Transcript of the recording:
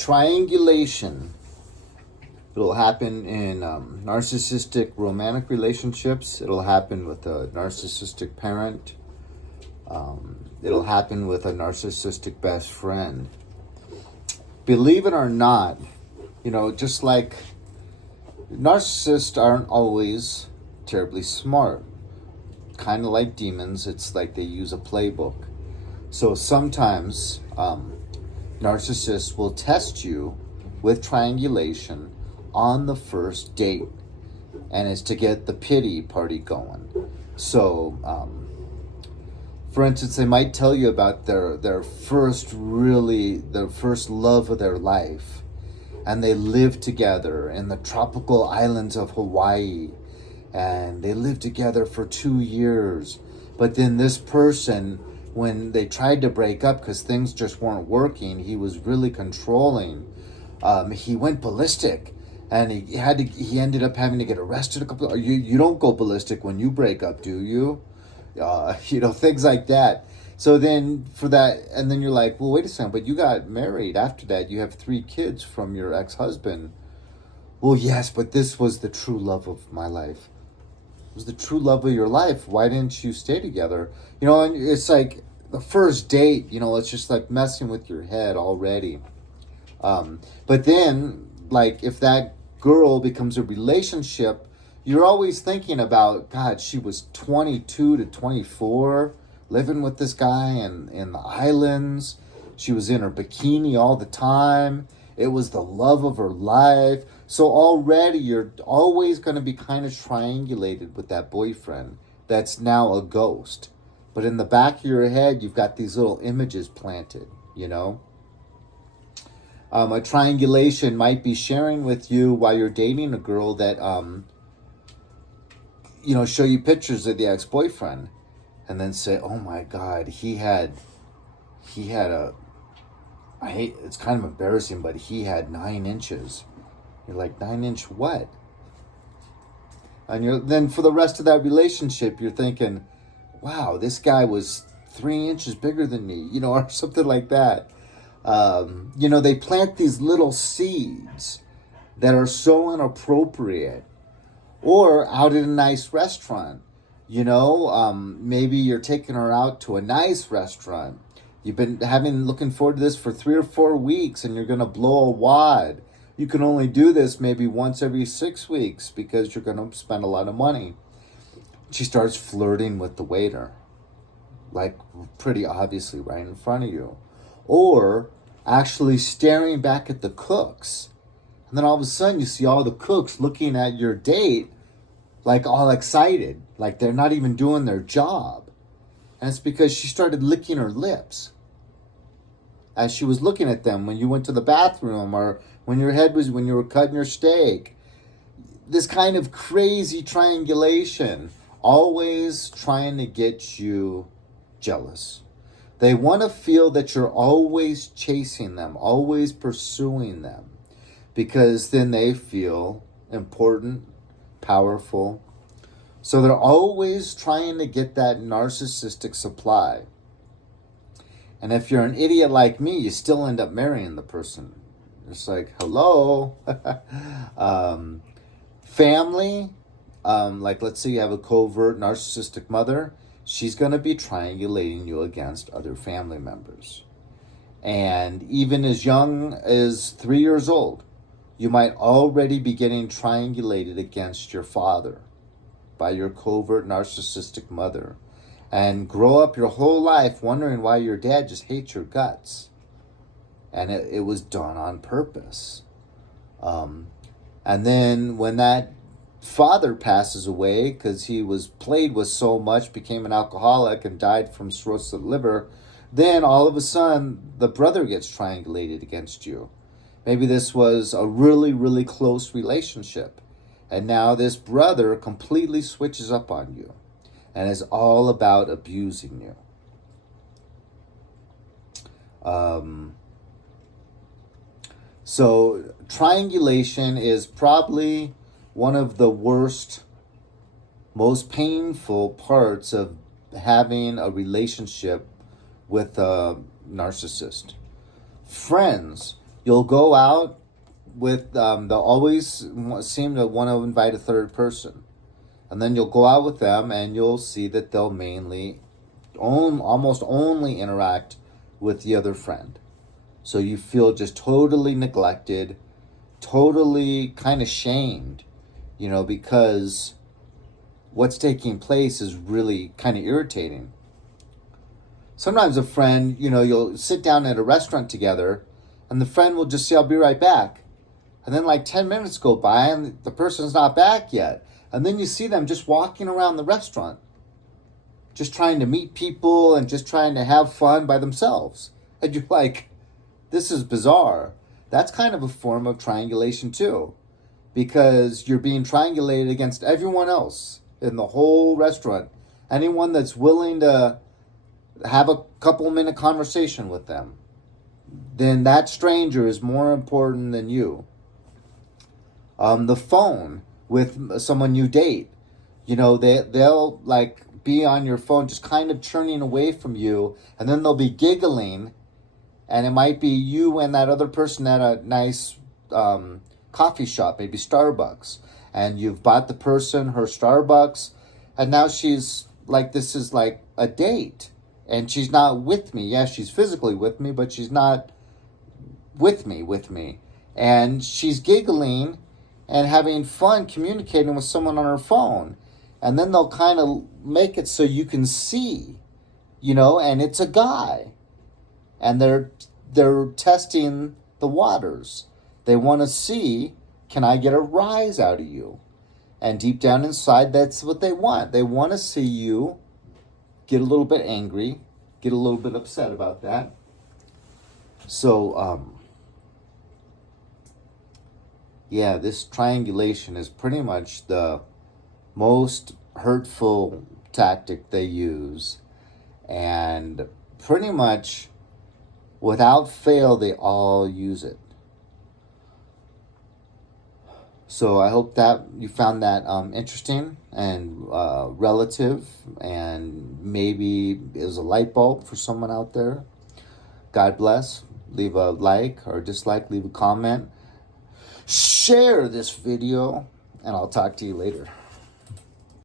Triangulation. It'll happen in narcissistic romantic relationships. It'll happen with a narcissistic parent. It'll happen with a narcissistic best friend. Believe it or not, just like narcissists aren't always terribly smart. Kind of like demons, it's like they use a playbook. So sometimes narcissists will test you with triangulation on the first date, and it's to get the pity party going. So, for instance, they might tell you about their first love of their life, and they live together in the tropical islands of Hawaii, and they lived together for 2 years. But then this person, when they tried to break up because things just weren't working, he was really controlling. He went ballistic, and he ended up having to get arrested a couple. You don't go ballistic when you break up, do you? Things like that. So then for that, and then you're like, well, wait a second, but you got married after that. You have 3 kids from your ex-husband. Well, yes, but this was the true love of my life. It was the true love of your life. Why didn't you stay together? And it's like the first date, it's just like messing with your head already. But then, like, if that girl becomes a relationship, you're always thinking about, God, she was 22 to 24, living with this guy in the islands. She was in her bikini all the time. It was the love of her life. So already you're always going to be kind of triangulated with that boyfriend that's now a ghost. But in the back of your head, you've got these little images planted, A triangulation might be sharing with you while you're dating a girl that, show you pictures of the ex-boyfriend and then say, oh my God, he had it's kind of embarrassing, but he had 9 inches. You're like, 9-inch what? And then for the rest of that relationship, you're thinking, wow, this guy was 3 inches bigger than me, or something like that. They plant these little seeds that are so inappropriate. Or out at a nice restaurant, maybe you're taking her out to a nice restaurant. You've been looking forward to this for 3 or 4 weeks, and you're going to blow a wad. You can only do this maybe once every 6 weeks because you're going to spend a lot of money. She starts flirting with the waiter, like pretty obviously right in front of you. Or actually staring back at the cooks. And then all of a sudden you see all the cooks looking at your date like all excited, like they're not even doing their job. And it's because she started licking her lips as she was looking at them when you went to the bathroom or when you were cutting your steak. This kind of crazy triangulation, always trying to get you jealous. They want to feel that you're always chasing them, always pursuing them, because then they feel important, powerful. So they're always trying to get that narcissistic supply. And if you're an idiot like me, you still end up marrying the person. It's like, hello. Family, like let's say you have a covert narcissistic mother, she's going to be triangulating you against other family members. And even as young as 3 years old, you might already be getting triangulated against your father by your covert narcissistic mother, and grow up your whole life wondering why your dad just hates your guts. And it was done on purpose. And then when that father passes away because he was played with so much, became an alcoholic, and died from cirrhosis of the liver, then all of a sudden the brother gets triangulated against you. Maybe this was a really, really close relationship, and now this brother completely switches up on you and is all about abusing you. So triangulation is probably one of the worst, most painful parts of having a relationship with a narcissist. Friends, You'll go out with, they'll always seem to want to invite a third person. And then you'll go out with them and you'll see that they'll mainly, almost only interact with the other friend. So you feel just totally neglected, totally kind of shamed, because what's taking place is really kind of irritating. Sometimes a friend, you'll sit down at a restaurant together and the friend will just say, I'll be right back. And then like 10 minutes go by and the person's not back yet. And then you see them just walking around the restaurant, just trying to meet people and just trying to have fun by themselves. And you're like, this is bizarre. That's kind of a form of triangulation too, because you're being triangulated against everyone else in the whole restaurant. Anyone that's willing to have a couple-minute conversation with them, then that stranger is more important than you. The phone with someone you date, they'll like be on your phone just kind of churning away from you, and then they'll be giggling, and it might be you and that other person at a nice coffee shop, maybe Starbucks, and you've bought the person her Starbucks, and now she's like, this is like a date, and she's not with me. Yeah, she's physically with me, but she's not with me. And she's giggling and having fun communicating with someone on her phone. And then they'll kind of make it so you can see, and it's a guy. And they're testing the waters. They want to see, can I get a rise out of you? And deep down inside, that's what they want. They want to see you get a little bit angry, get a little bit upset about that. So, this triangulation is pretty much the most hurtful tactic they use. And pretty much, without fail, they all use it. So I hope that you found that interesting and relative, and maybe it was a light bulb for someone out there. God bless. Leave a like or dislike, leave a comment. Share this video, and I'll talk to you later.